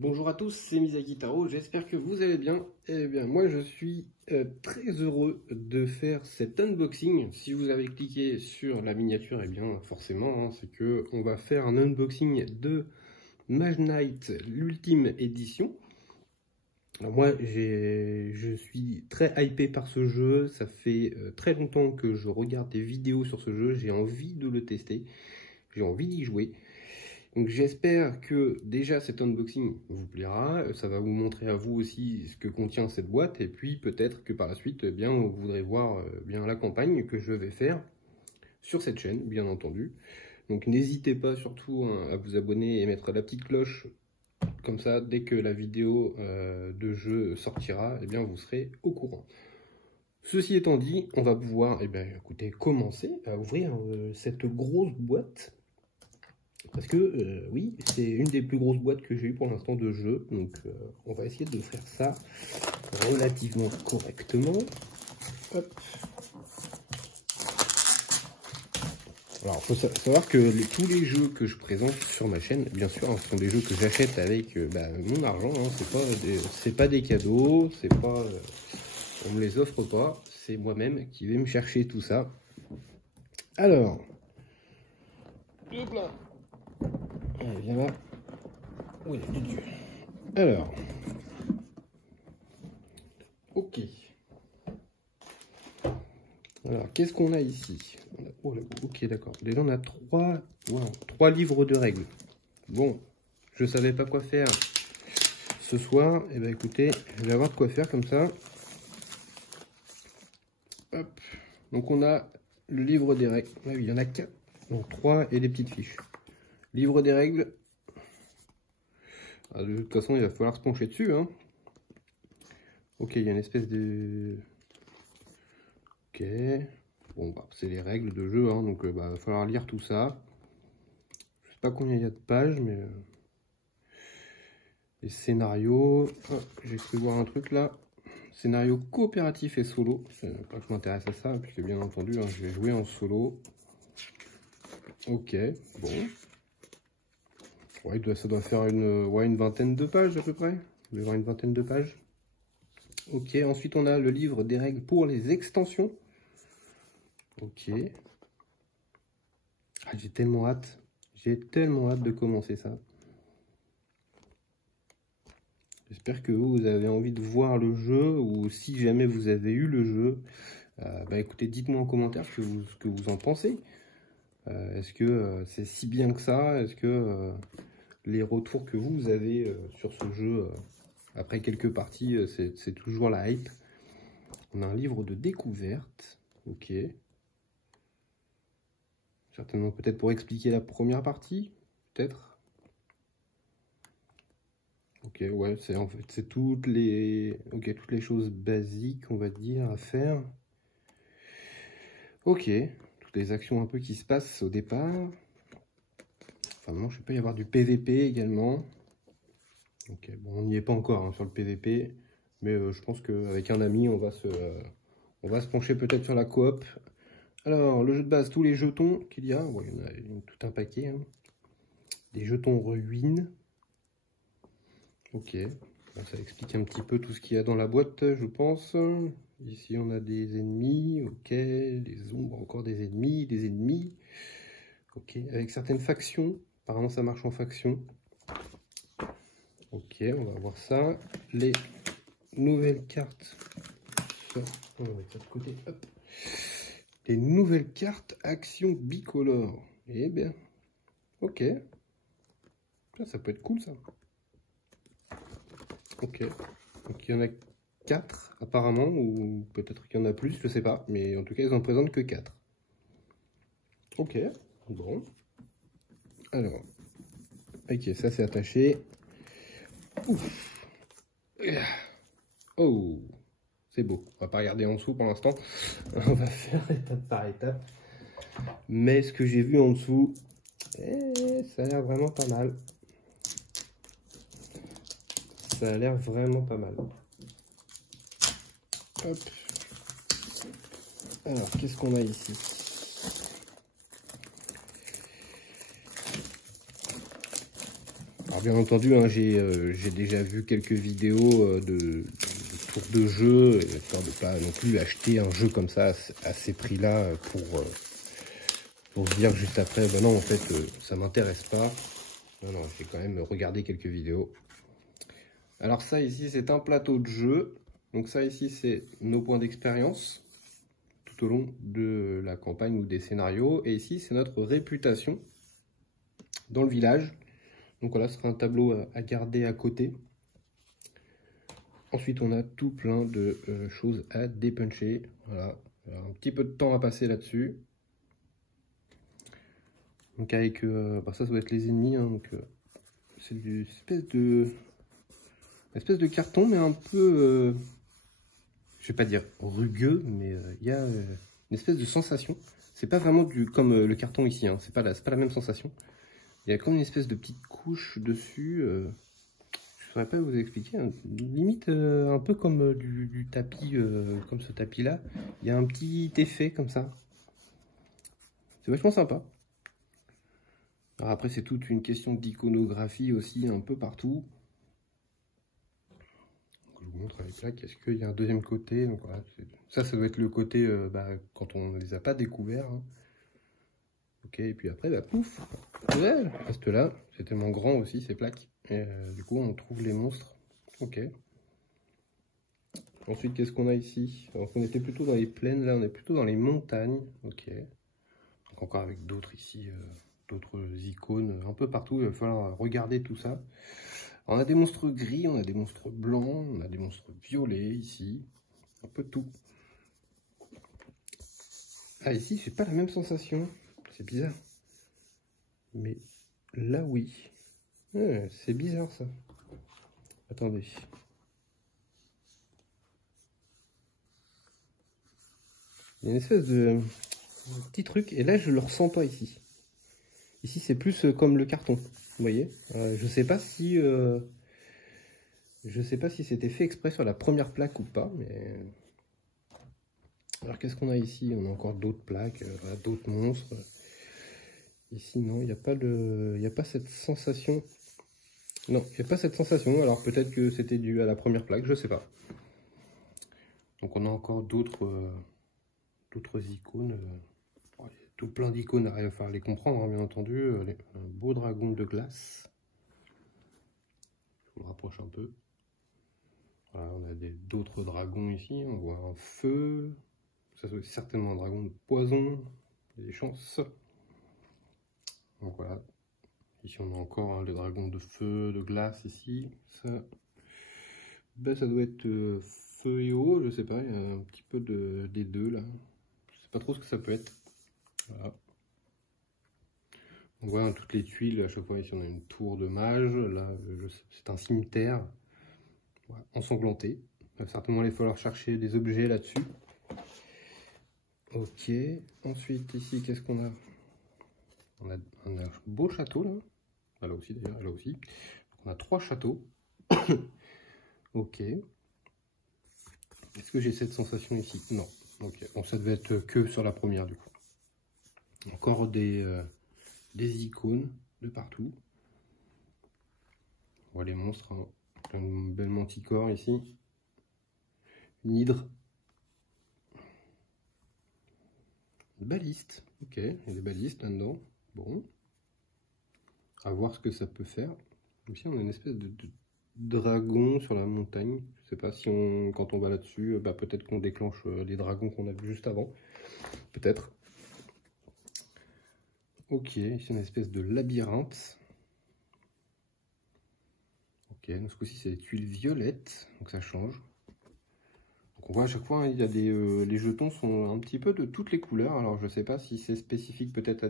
Bonjour à tous, c'est Misaki Taro, j'espère que vous allez bien. Eh bien, moi je suis très heureux de faire cet unboxing. Si vous avez cliqué sur la miniature, eh bien forcément, c'est que on va faire un unboxing de Mage Knight, l'ultime édition. Alors moi, je suis très hypé par ce jeu, ça fait très longtemps que je regarde des vidéos sur ce jeu, j'ai envie de le tester, j'ai envie d'y jouer. Donc j'espère que déjà cet unboxing vous plaira, ça va vous montrer à vous aussi ce que contient cette boîte, et puis peut-être que par la suite, eh bien, vous voudrez voir bien la campagne que je vais faire sur cette chaîne, bien entendu. Donc n'hésitez pas surtout à vous abonner et mettre la petite cloche, comme ça dès que la vidéo de jeu sortira, eh bien, vous serez au courant. Ceci étant dit, on va pouvoir écoutez, commencer à ouvrir cette grosse boîte. Parce que oui, c'est une des plus grosses boîtes que j'ai eu pour l'instant de jeu. Donc on va essayer de faire ça relativement correctement. Hop. Alors il faut savoir que tous les jeux que je présente sur ma chaîne, bien sûr, ce sont des jeux que j'achète avec mon argent. C'est pas des cadeaux, c'est pas, on me les offre pas. C'est moi-même qui vais me chercher tout ça. Alors, hop là. Allez, viens là. Oui, Dieu. Alors, ok. Alors, qu'est-ce qu'on a ici? Oh là, ok, d'accord. Déjà, on a trois livres de règles. Bon, je savais pas quoi faire ce soir. Eh bien, écoutez, je vais avoir de quoi faire comme ça. Hop. Donc, on a le livre des règles. Ah oui, il y en a 4. Donc, 3 et des petites fiches. Livre des règles. Ah, de toute façon, il va falloir se pencher dessus, hein. Ok, il y a une espèce de... Ok. Bon, bah, c'est les règles de jeu, hein, donc il va falloir lire tout ça. Je sais pas combien il y a de pages, mais... Les scénarios... Oh, j'ai cru voir un truc là. Scénario coopératif et solo. C'est pas que je m'intéresse à ça, puisque bien entendu, hein, je vais jouer en solo. Ok, bon. Ouais, ça doit faire une vingtaine de pages à peu près. Il doit y avoir une vingtaine de pages. Ok, ensuite on a le livre des règles pour les extensions. Ok. Ah, j'ai tellement hâte. J'ai tellement hâte de commencer ça. J'espère que vous avez envie de voir le jeu, ou si jamais vous avez eu le jeu, écoutez, dites-moi en commentaire ce que vous en pensez. Est-ce que c'est si bien que ça? Est-ce que les retours que vous avez sur ce jeu, après quelques parties, c'est toujours la hype? On a un livre de découverte. Ok. Certainement peut-être pour expliquer la première partie, peut-être. Ok, ouais, c'est toutes les choses basiques, on va dire, à faire. Ok, toutes les actions un peu qui se passent au départ. Enfin non, je sais pas, y avoir du PVP également. Ok, bon, on n'y est pas encore hein, sur le PVP, mais je pense qu'avec un ami, on va se pencher peut-être sur la coop. Alors, le jeu de base, tous les jetons qu'il y a, ouais, il y en a tout un paquet. Hein. Des jetons ruines. Ok, bon, ça explique un petit peu tout ce qu'il y a dans la boîte, je pense. Ici, on a des ennemis, ok, des ombres, encore des ennemis. Ok, avec certaines factions, apparemment ça marche en faction. Ok, on va voir ça. Les nouvelles cartes. On va mettre ça de côté, hop. Les nouvelles cartes actions bicolores. Eh bien, ok. Ça peut être cool ça. Ok, donc il y en a 4 apparemment, ou peut-être qu'il y en a plus, je sais pas, mais en tout cas ils en présentent que 4. Ok, bon. Alors, ok, ça c'est attaché. Ouf. Oh, c'est beau. On va pas regarder en dessous pour l'instant. On va faire étape par étape. Mais ce que j'ai vu en dessous, ça a l'air vraiment pas mal. Ça a l'air vraiment pas mal. Hop. Alors, qu'est-ce qu'on a ici? Alors bien entendu, hein, j'ai déjà vu quelques vidéos de tours de jeu, histoire de pas non plus acheter un jeu comme ça à ces prix-là pour se dire juste après, ben non, en fait, ça m'intéresse pas. Non, non, j'ai quand même regardé quelques vidéos. Alors ça ici, c'est un plateau de jeu. Donc ça ici, c'est nos points d'expérience tout au long de la campagne ou des scénarios. Et ici, c'est notre réputation dans le village. Donc voilà, ce sera un tableau à garder à côté. Ensuite, on a tout plein de choses à dépuncher. Voilà, alors, un petit peu de temps à passer là-dessus. Donc avec, bah ça doit être les ennemis. Hein, donc c'est une espèce de carton, mais un peu, je vais pas dire rugueux, mais il y a une espèce de sensation. C'est pas vraiment comme le carton ici. Hein, c'est pas la même sensation. Il y a comme une espèce de petite couche dessus. Je ne saurais pas vous expliquer. Hein. Limite un peu comme du tapis, comme ce tapis-là. Il y a un petit effet comme ça. C'est vachement sympa. Alors après, c'est toute une question d'iconographie aussi, un peu partout. Donc, je vous montre les plaques. Est-ce qu'il y a un deuxième côté? Donc, voilà, ça doit être le côté quand on ne les a pas découverts. Hein. Ok, et puis après, bah, pouf, ouais, reste là. C'est tellement grand aussi ces plaques. Et du coup, on trouve les monstres. Ok. Ensuite, qu'est-ce qu'on a ici? Alors, on était plutôt dans les plaines, là, on est plutôt dans les montagnes. Ok. Donc encore avec d'autres ici, d'autres icônes un peu partout. Il va falloir regarder tout ça. Alors, on a des monstres gris, on a des monstres blancs, on a des monstres violets ici. Un peu de tout. Ah, ici, j'ai pas la même sensation. C'est bizarre. Mais là, oui. Ah, c'est bizarre, ça. Attendez. Il y a une espèce de petit truc. Et là, je le ressens pas ici. Ici, c'est plus comme le carton. Vous voyez, je sais pas si c'était fait exprès sur la première plaque ou pas, mais alors qu'est-ce qu'on a ici? On a encore d'autres plaques, d'autres monstres. Ici, non, il n'y a pas cette sensation. Non, il n'y a pas cette sensation. Alors peut-être que c'était dû à la première plaque, je sais pas. Donc on a encore d'autres icônes. Tout plein d'icônes, il va falloir les comprendre, hein, bien entendu. Un beau dragon de glace. Je vous le rapproche un peu. Voilà, on a d'autres dragons ici. On voit un feu. Ça c'est certainement un dragon de poison. Il y a des chances. Donc voilà. Ici on a encore hein, les dragons de feu, de glace ici. Ça, ben, ça doit être feu et eau, je sais pas. Il y a un petit peu des deux là. Je sais pas trop ce que ça peut être. Voilà. On voit hein, toutes les tuiles. À chaque fois ici on a une tour de mage. Là c'est un cimetière. Voilà, ensanglanté. Il va certainement aller falloir chercher des objets là-dessus. Ok. Ensuite ici qu'est-ce qu'on a? On a un beau château là. Là aussi d'ailleurs, là aussi. Donc, on a 3 châteaux. Ok. Est-ce que j'ai cette sensation ici? Non. Ok. Bon, ça devait être que sur la première du coup. Encore des icônes de partout. On voit les monstres. Hein. Une belle manticore ici. Une hydre. Une baliste. Ok. Il y a des balistes là-dedans. Bon. À voir ce que ça peut faire. Ici, on a une espèce de dragon sur la montagne. Je sais pas si quand on va là-dessus, bah, peut-être qu'on déclenche les dragons qu'on a vus juste avant. Peut-être. Ok, c'est une espèce de labyrinthe. Ok, donc ce coup-ci c'est des tuiles violettes, donc ça change. Donc on voit à chaque fois, hein, il y a les jetons sont un petit peu de toutes les couleurs. Alors je sais pas si c'est spécifique peut-être à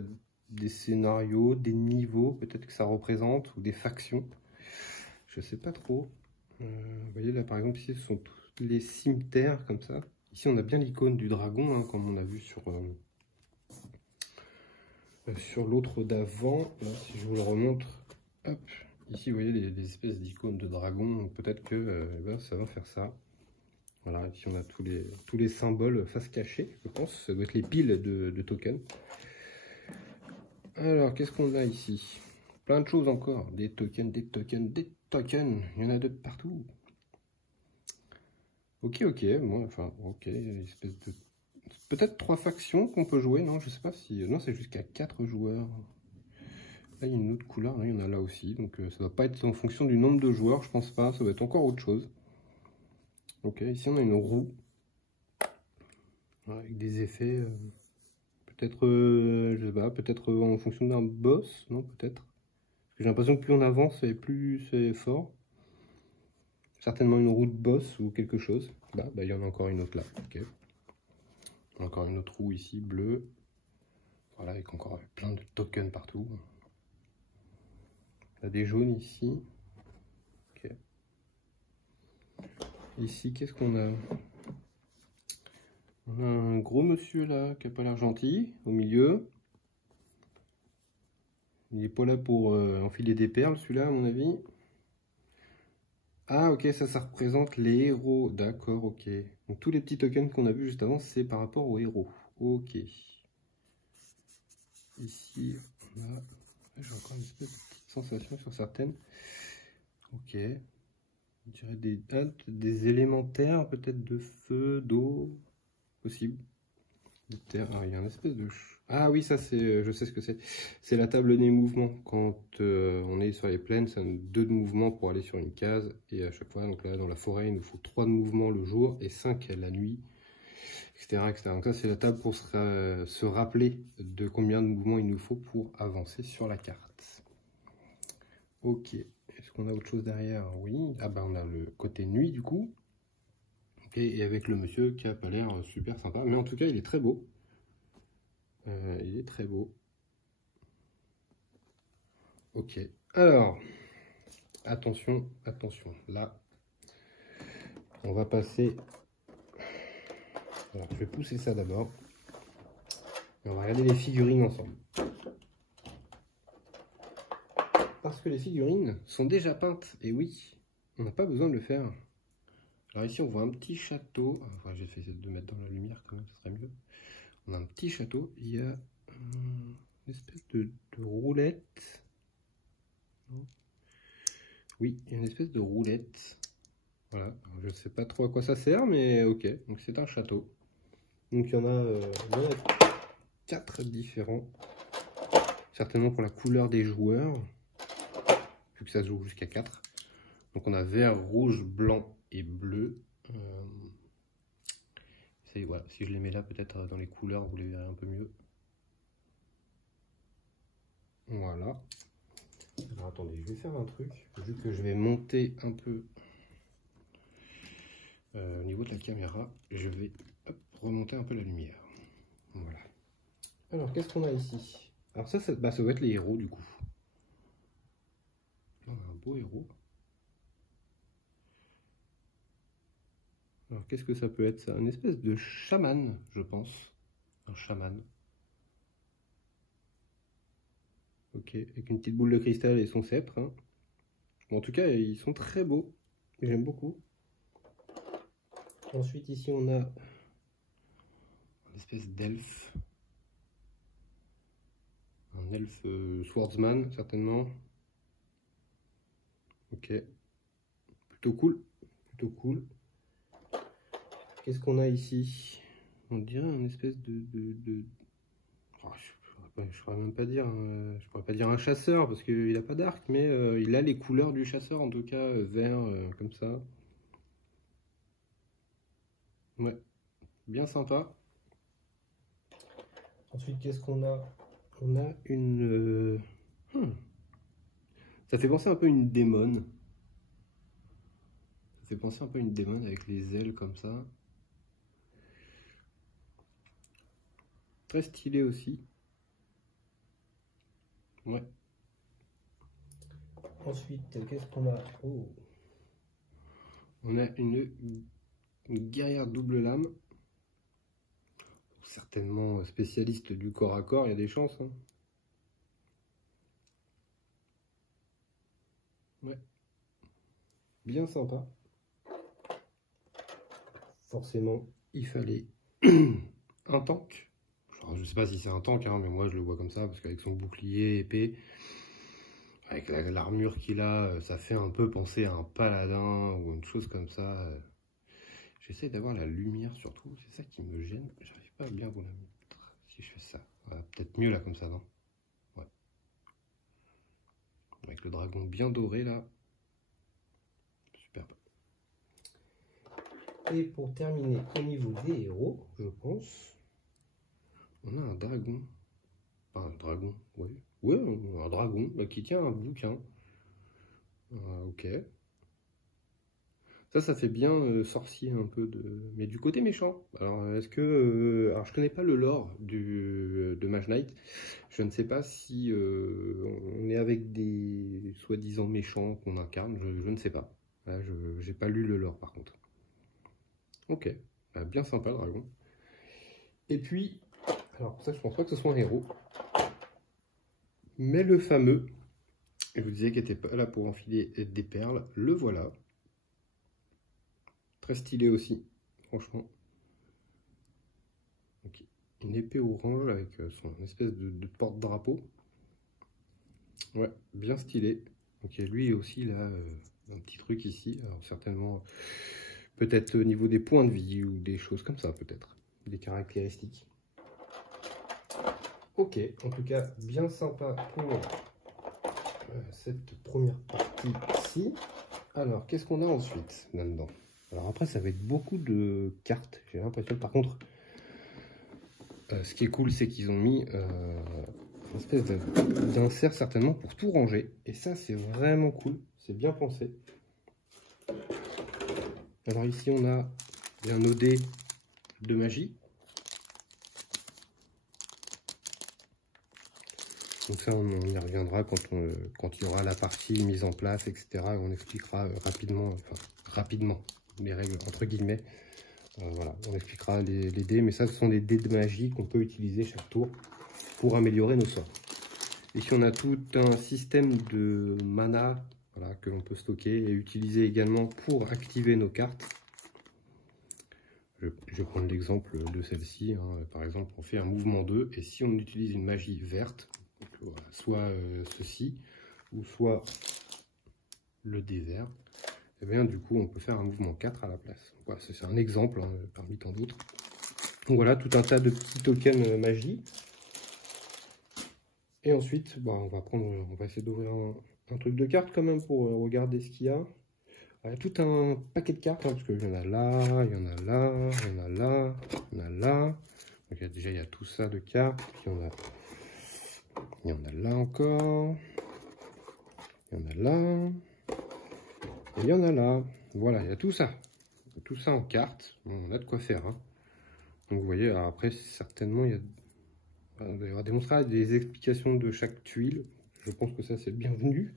des scénarios, des niveaux, peut-être que ça représente, ou des factions. Je sais pas trop. Vous voyez là par exemple ici ce sont tous les cimetières comme ça. Ici on a bien l'icône du dragon, hein, comme on a vu sur l'autre d'avant. Si je vous le remontre, hop, ici vous voyez des espèces d'icônes de dragon. Peut-être que ça va faire ça. Voilà, ici on a tous les symboles face cachée, je pense. Ça doit être les piles de tokens. Alors qu'est-ce qu'on a ici? plein de choses encore. Des tokens, des tokens, des tokens. Il y en a de partout. Ok, ok. Bon, enfin, ok. Espèce de... Peut-être 3 factions qu'on peut jouer, non? Je sais pas si... Non, c'est jusqu'à 4 joueurs. Là, il y a une autre couleur. Là, il y en a là aussi. Donc, ça doit pas être en fonction du nombre de joueurs. Je pense pas. Ça doit être encore autre chose. Ok, ici, on a une roue. Avec des effets... Peut-être, je sais pas, peut-être en fonction d'un boss, non, peut-être. J'ai l'impression que plus on avance et plus c'est fort. Certainement une roue de boss ou quelque chose. Bah, il y en a encore une autre là. Ok. Encore une autre roue ici, bleue. Voilà, avec encore plein de tokens partout. Il y a des jaunes ici. Ok. Ici, qu'est-ce qu'on a? On a un gros monsieur là qui n'a pas l'air gentil au milieu. Il n'est pas là pour enfiler des perles, celui-là, à mon avis. Ah, ok, ça représente les héros. D'accord, ok. Donc, tous les petits tokens qu'on a vus juste avant, c'est par rapport aux héros. Ok. Ici, on a... J'ai encore une espèce de petite sensation sur certaines. Ok. Je dirais des élémentaires, peut-être de feu, d'eau. Possible. De terre. Ah, il y a une espèce de... Ah oui, ça c'est, je sais ce que c'est. C'est la table des mouvements. Quand on est sur les plaines, c'est 2 de mouvements pour aller sur une case. Et à chaque fois, donc là, dans la forêt, il nous faut 3 de mouvements le jour et 5 la nuit, etc. etc. Donc ça, c'est la table pour se rappeler de combien de mouvements il nous faut pour avancer sur la carte. Ok. Est-ce qu'on a autre chose derrière? Oui. Ah ben, on a le côté nuit, du coup. Ok. Et avec le monsieur qui a pas l'air super sympa. Mais en tout cas, il est très beau. Il est très beau. Ok. Alors, attention, attention. Là, on va passer... Alors, je vais pousser ça d'abord. On va regarder les figurines ensemble. Parce que les figurines sont déjà peintes. Et oui, on n'a pas besoin de le faire. Alors ici, on voit un petit château. Enfin, j'ai fait de mettre dans la lumière quand même, ce serait mieux. On a un petit château. Il y a une espèce de roulette. Oui, il y a une espèce de roulette. Voilà. Alors, je ne sais pas trop à quoi ça sert, mais ok. Donc c'est un château. Donc il y en a 4 différents. Certainement pour la couleur des joueurs. Vu que ça se joue jusqu'à 4. Donc on a vert, rouge, blanc et bleu. Voilà. Si je les mets là, peut-être dans les couleurs, vous les verrez un peu mieux. Voilà. Alors attendez, je vais faire un truc. Vu que je vais monter un peu au niveau de la caméra, je vais remonter un peu la lumière. Voilà. Alors qu'est-ce qu'on a ici? Alors ça va être les héros du coup. On a un beau héros. Alors qu'est-ce que ça peut être ça? Une espèce de chaman, je pense. Un chaman. Ok, avec une petite boule de cristal et son sceptre. Hein. Bon, en tout cas, ils sont très beaux. J'aime beaucoup. Ensuite, ici, on a une espèce d'elfe. Un elfe swordsman, certainement. Ok. Plutôt cool. Plutôt cool. Qu'est-ce qu'on a ici? On dirait une espèce de... Oh, je pourrais même pas dire, je pourrais pas dire un chasseur parce qu'il n'a pas d'arc, mais il a les couleurs du chasseur, en tout cas vert comme ça. Ouais, bien sympa. Ensuite, qu'est-ce qu'on a? On a une... Ça fait penser un peu à une démone. Ça fait penser un peu à une démone avec les ailes comme ça. Très stylé aussi. Ouais. Ensuite, qu'est-ce qu'on a? Oh. On a une guerrière double lame. Certainement spécialiste du corps à corps, il y a des chances. Hein. Ouais. Bien sympa. Forcément, il fallait un tank. Alors, je sais pas si c'est un tank, hein, mais moi je le vois comme ça, parce qu'avec son bouclier épée, Avec l'armure qu'il a, ça fait un peu penser à un paladin ou une chose comme ça. J'essaie d'avoir la lumière surtout, c'est ça qui me gêne. J'arrive pas à bien vous la mettre si je fais ça. Ouais, peut-être mieux là comme ça, non? Ouais. Avec le dragon bien doré là. Superbe. Et pour terminer au niveau des héros, je pense, on a un dragon. Pas un dragon, oui. Ouais, un dragon qui tient un bouquin. Ok. Ça fait bien sorcier un peu de... Mais du côté méchant. Alors, est-ce que... alors, je connais pas le lore de Mage Knight. Je ne sais pas si on est avec des soi-disant méchants qu'on incarne. Je ne sais pas. Là, je n'ai pas lu le lore, par contre. Ok. Bah, bien sympa, le dragon. Et puis... Alors, pour ça, je pense pas que ce soit un héros. Mais le fameux... Je vous disais qu'il n'était pas là pour enfiler des perles. Le voilà. Très stylé aussi, franchement. Donc, une épée orange avec son espèce de porte-drapeau. Ouais, bien stylé. Donc lui aussi, il a un petit truc ici. Alors certainement, peut-être au niveau des points de vie ou des choses comme ça, peut-être. Des caractéristiques. Ok, en tout cas, bien sympa pour cette première partie-ci. Alors, qu'est-ce qu'on a ensuite là-dedans? Alors après, ça va être beaucoup de cartes, j'ai l'impression. Par contre, ce qui est cool, c'est qu'ils ont mis une espèce d'insert certainement pour tout ranger. Et ça, c'est vraiment cool. C'est bien pensé. Alors ici, on a un OD de magie. Donc ça, on y reviendra quand il y aura la partie mise en place, etc. On expliquera rapidement, les règles entre guillemets. Voilà, on expliquera les dés, mais ça, ce sont des dés de magie qu'on peut utiliser chaque tour pour améliorer nos sorts. Ici, on a tout un système de mana, voilà, que l'on peut stocker et utiliser également pour activer nos cartes. Je vais prendre l'exemple de celle-ci. Hein. Par exemple, on fait un mouvement 2 et si on utilise une magie verte, donc, voilà, soit ceci ou soit le dé vert, et bien du coup on peut faire un mouvement 4 à la place. Voilà, c'est un exemple hein, parmi tant d'autres. Donc voilà, tout un tas de petits tokens magie. Et ensuite, on va essayer d'ouvrir un truc de cartes quand même pour regarder ce qu'il y a. Il y a tout un paquet de cartes, hein, parce qu'il y en a là, il y en a là, il y en a là, il y en a là. Donc déjà il y a tout ça de cartes, puis il y en a là encore, il y en a là, et il y en a là. Voilà, il y a tout ça. Tout ça en cartes, on a de quoi faire. Hein. Donc vous voyez, après certainement il y aura des montres, des explications de chaque tuile. Je pense que ça c'est bienvenu.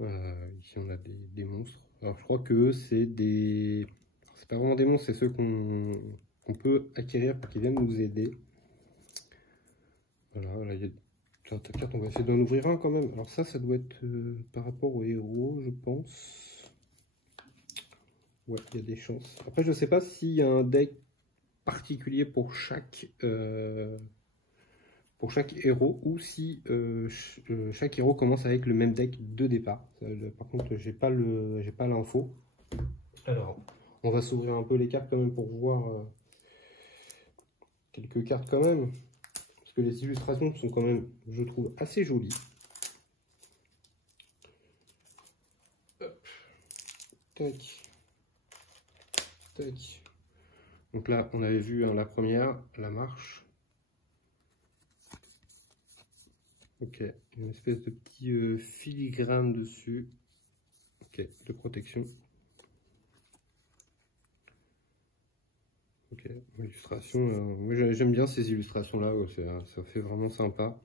Ici on a des monstres. Alors je crois que c'est des... C'est pas vraiment des monstres, c'est ceux qu'on peut acquérir pour qu'ils viennent nous aider. Voilà, il y a certaines cartes, on va essayer d'en ouvrir un quand même. Alors ça doit être par rapport aux héros, je pense. Ouais, il y a des chances. Après je sais pas s'il y a un deck particulier pour chaque héros ou si chaque héros commence avec le même deck de départ. Par contre, j'ai pas l'info. Alors, on va s'ouvrir un peu les cartes quand même pour voir quelques cartes quand même. Parce que les illustrations sont quand même, je trouve, assez jolies. Hop. Tac. Tac. Donc là, on avait vu hein, la première, la marche. Ok, une espèce de petit filigrane dessus. Ok, de protection. Ok, illustration. Moi j'aime bien ces illustrations là, ça fait vraiment sympa.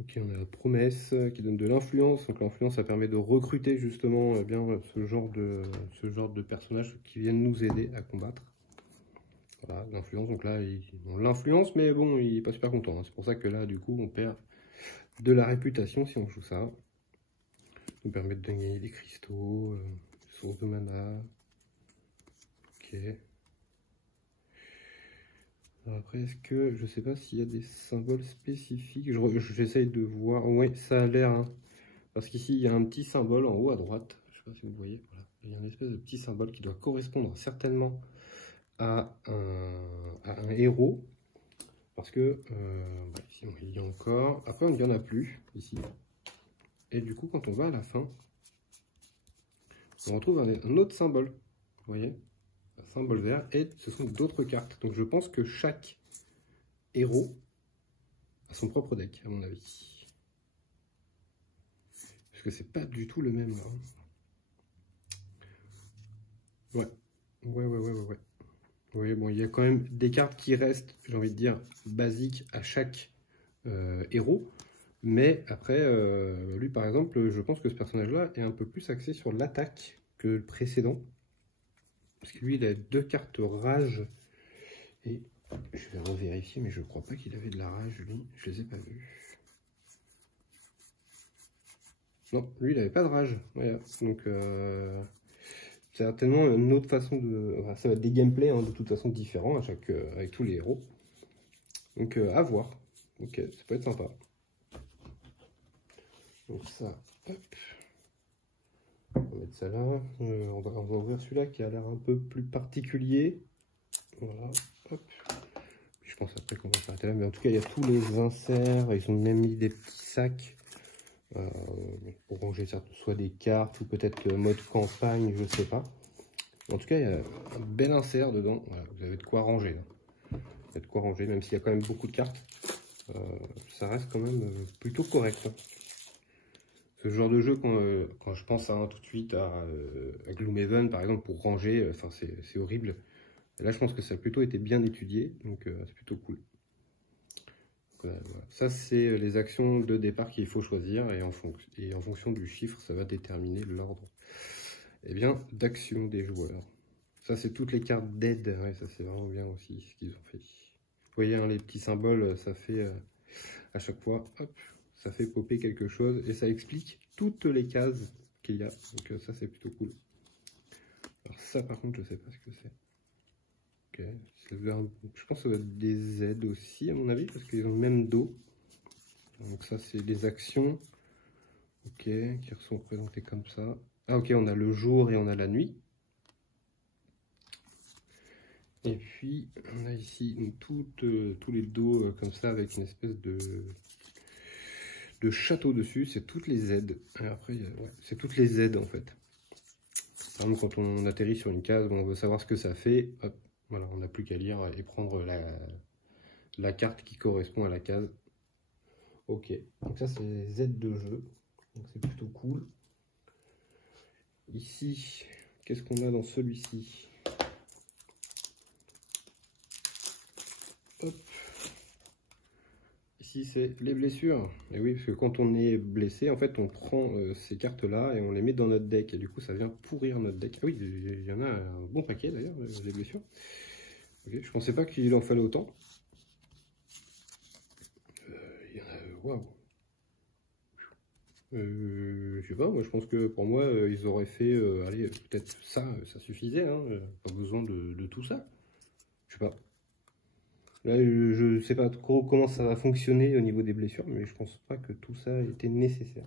Ok, on a la promesse qui donne de l'influence. Donc l'influence, ça permet de recruter justement bien ce genre de personnages qui viennent nous aider à combattre. Voilà, l'influence. Donc là, on l'influence, mais bon, il est pas super content. Hein. C'est pour ça que là, du coup, on perd de la réputation si on joue ça. Ça nous permet de gagner des cristaux, source de mana. Ok. Alors après, est-ce que je sais pas s'il y a des symboles spécifiques? J'essaye de voir. Oui, ça a l'air. Hein. Parce qu'ici, il y a un petit symbole en haut à droite. Je sais pas si vous voyez. Voilà. Il y a une espèce de petit symbole qui doit correspondre certainement à un héros. Parce que ici, il y a encore. Après, il n'y en a plus ici. Et du coup, quand on va à la fin, on retrouve un autre symbole. Vous voyez? Un symbole vert. Et ce sont d'autres cartes. Donc je pense que chaque héros a son propre deck, à mon avis. Parce que c'est pas du tout le même là. Ouais. Ouais. Oui, bon, il y a quand même des cartes qui restent, j'ai envie de dire, basiques à chaque héros. Mais après, lui par exemple, je pense que ce personnage-là est un peu plus axé sur l'attaque que le précédent. Parce que lui, il a 2 cartes rage. Et je vais revérifier, mais je crois pas qu'il avait de la rage, lui. Je les ai pas vus. Non, lui, il avait pas de rage. Voilà. Donc, certainement une autre façon de... Enfin, ça va être des gameplays hein, de toute façon différents avec tous les héros. Donc, à voir. Ok, ça peut être sympa. Donc ça, hop. On va mettre ça là. On va ouvrir celui-là qui a l'air un peu plus particulier. Voilà, hop. Je pense après qu'on va s'arrêter là. Mais en tout cas, il y a tous les inserts. Ils ont même mis des petits sacs pour ranger soit des cartes ou peut-être mode campagne, je sais pas. En tout cas, il y a un bel insert dedans. Voilà, vous avez de quoi ranger. Là. Vous avez de quoi ranger, même s'il y a quand même beaucoup de cartes. Ça reste quand même plutôt correct. Hein. Ce genre de jeu, quand je pense tout de suite à Gloomhaven, par exemple, pour ranger, c'est horrible. Et là, je pense que ça a plutôt été bien étudié, donc c'est plutôt cool. Voilà. Ça, c'est les actions de départ qu'il faut choisir, et en fonction du chiffre, ça va déterminer l'ordre d'action des joueurs. Ça, c'est toutes les cartes d'aide. Ouais, ça, c'est vraiment bien aussi ce qu'ils ont fait. Vous voyez, hein, les petits symboles, ça fait à chaque fois, hop, ça fait popper quelque chose et ça explique toutes les cases qu'il y a. Donc ça, c'est plutôt cool. Alors ça, par contre, je sais pas ce que c'est. Ok, je pense que ça doit être des aides aussi, à mon avis, parce qu'ils ont le même dos. Donc ça, c'est des actions. Ok, qui sont représentées comme ça. Ah ok, on a le jour et on a la nuit. Et puis, on a ici tous les dos comme ça, avec une espèce de château dessus. C'est toutes les aides. Et après, ouais, c'est toutes les aides, en fait. Par exemple, quand on atterrit sur une case, on veut savoir ce que ça fait. Hop, voilà, on n'a plus qu'à lire et prendre la carte qui correspond à la case. Ok, donc ça, c'est les aides de jeu. Donc c'est plutôt cool. Ici, qu'est-ce qu'on a dans celui-ci? Hop. Ici, c'est les blessures. Et oui, parce que quand on est blessé, en fait, on prend ces cartes-là et on les met dans notre deck. Et du coup, ça vient pourrir notre deck. Ah oui, il y en a un bon paquet, d'ailleurs, des blessures. Okay, je pensais pas qu'il en fallait autant. Il y en a... Waouh. Je sais pas, moi je pense que pour moi ils auraient fait, allez, peut-être ça suffisait, hein, pas besoin de tout ça. Je sais pas. Là, je sais pas trop comment ça va fonctionner au niveau des blessures, mais je pense pas que tout ça était nécessaire.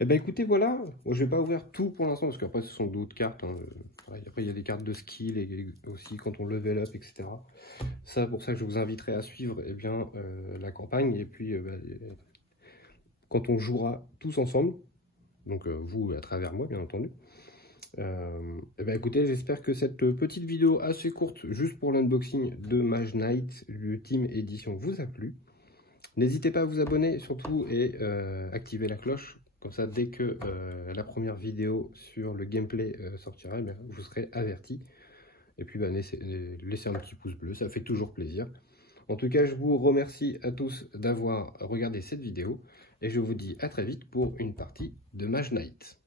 Eh ben écoutez, voilà, moi, je vais pas ouvrir tout pour l'instant, parce qu'après ce sont d'autres cartes. Hein. Après il y a des cartes de skill et aussi quand on level up, etc. Ça, pour ça, je vous inviterai à suivre la campagne, et puis quand on jouera tous ensemble, donc vous à travers moi bien entendu. Écoutez, j'espère que cette petite vidéo assez courte, juste pour l'unboxing de Mage Knight, Ultime Edition, vous a plu. N'hésitez pas à vous abonner surtout et activer la cloche, comme ça dès que la première vidéo sur le gameplay sortira, vous serez averti. Et puis laissez un petit pouce bleu, ça fait toujours plaisir. En tout cas, je vous remercie à tous d'avoir regardé cette vidéo et je vous dis à très vite pour une partie de Mage Knight.